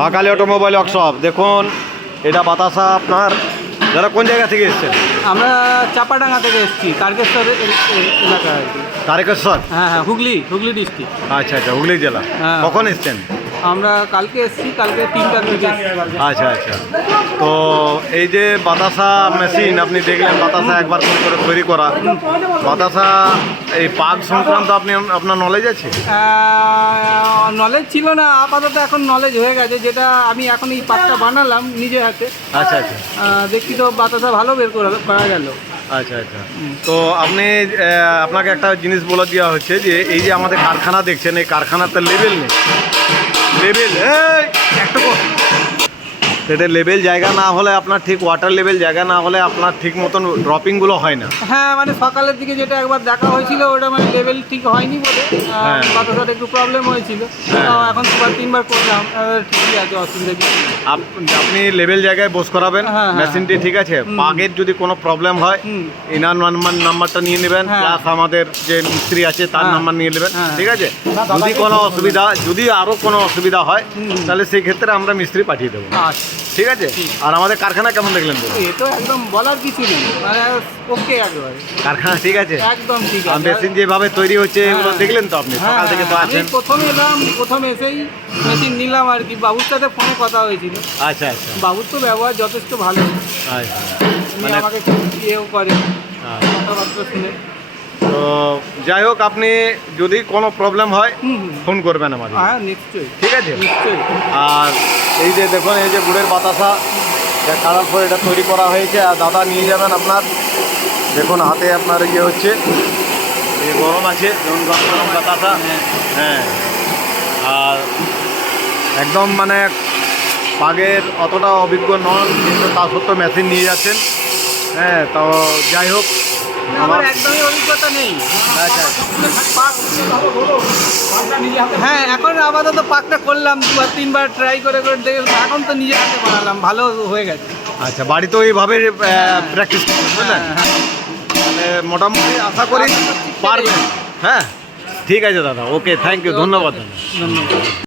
মা Kali automobile workshop. দেখুন এটা বাতাসা আপনার, যারা কোন জায়গা থেকে এসেছেন? আমরা চাপাডাঙ্গা থেকে এসেছি, তারকেশ্বর এলাকা আর কি। তারকেশ্বর? হ্যাঁ হ্যাঁ, হুগলি ডিস্ট্রিক্ট। আচ্ছা আচ্ছা, হুগলি জেলা। হ্যাঁ। কখন এসেছেন? আমরা কালকে এসেছি, কালকে 3টার দিকে। আচ্ছা আচ্ছা, তো এই যে বাতাসা মেশিন আপনি দেখলেন, বাতাসা একবার করে তৈরি করা বাতাসা, এই পাক সংক্রান্ত আপনি আপনার নলেজ আছে? নলেজ ছিল না, আপাতত এখন নলেজ হয়ে গেছে, যেটা আমি এখন এই পাকটা বানালাম নিজে হাতে। আচ্ছা আচ্ছা, দেখি তো বাতাসা ভালো বের করা গেল। আচ্ছা আচ্ছা, তো আপনি আপনাকে একটা জিনিস বলে দেওয়া হচ্ছে যে এই যে আমাদের কারখানা দেখছেন, এই কারখানাতে লেবেল নেই। লেবেল একটা সেটা লেবেল জায়গা না হলে আপনার ঠিক ওয়াটার লেভেল জায়গা না হলে আপনার ঠিক মতন ড্রপিংগুলো হয় না। হ্যাঁ, মানে সকালের দিকে যেটা একবার দেখা হয়েছিল ওটা মানে লেভেল ঠিক হয়নি বলে বাতাসার একটু প্রবলেম হয়েছিল। এখন 2-3বার করলাম, ঠিকই আছে, অসুবিধা কিছু। আপনি লেভেল জায়গায় বস করাবেন মেশিনটি, ঠিক আছে? পাগের যদি কোনো প্রবলেম হয় ইনার নাম্বারটা নিয়ে নেবেন, প্লাস আমাদের যে মিস্ত্রি আছে তার নাম্বার নিয়ে নেবেন, ঠিক আছে? যদি কোনো অসুবিধা, যদি আরও কোনো অসুবিধা হয় তাহলে সেই ক্ষেত্রে আমরা মিস্ত্রি পাঠিয়ে দেবো, ঠিক আছে? আর আমাদের কারখানা কেমন দেখলেন? এ তো একদম বলার কিছু নেই, মানে ওকে একেবারে কারখানা ঠিক আছে, একদম ঠিক আছে। মেশিন যেভাবে তৈরি হচ্ছে এগুলো দেখলেন তো আপনি? সকাল থেকে তো আছেন। প্রথম এসেই মেশিন নিলাম আর কি, বাবুর সাথে ফোনে কথা হয়েছিল। আচ্ছা আচ্ছা, বাবুর তো ব্যবহার যথেষ্ট ভালো, আচ্ছা, মানে আমাকে খুব ইয়েও করে কথাবার্তা শুনে। তো যাই হোক, আপনি যদি কোনো প্রবলেম হয় ফোন করবেন আমাদের। হ্যাঁ নিশ্চয়ই, ঠিক আছে, নিশ্চয়ই। আর এই যে দেখুন, এই যে গুড়ের বাতাসা কাটার পর এটা তৈরি করা হয়েছে, আর দাদা নিয়ে যাবেন আপনার। দেখুন হাতে আপনার ইয়ে হচ্ছে, এই গরম আছে, যেমন গরম গরম বাতাসা। হ্যাঁ, আর একদম মানে পাগের অতটা অভিজ্ঞ নন, কিন্তু তা সত্ত্বেও মেশিন নিয়ে যাচ্ছেন। হ্যাঁ, তো যাই হোক, আমার একদমই অভিজ্ঞতা নেই। আচ্ছা, হ্যাঁ, এখন আপাতত পাকটা করলাম, 2-3বার ট্রাই করে দেখলাম, এখন তো নিজে হাতে বানালাম, ভালো হয়ে গেছে। আচ্ছা, বাড়িতেও এইভাবে প্র্যাকটিস করবেন, বুঝলেন? তাহলে মোটামুটি আশা করি পারবেন। হ্যাঁ, ঠিক আছে দাদা, ওকে, থ্যাংক ইউ, ধন্যবাদ দাদা। ধন্যবাদ।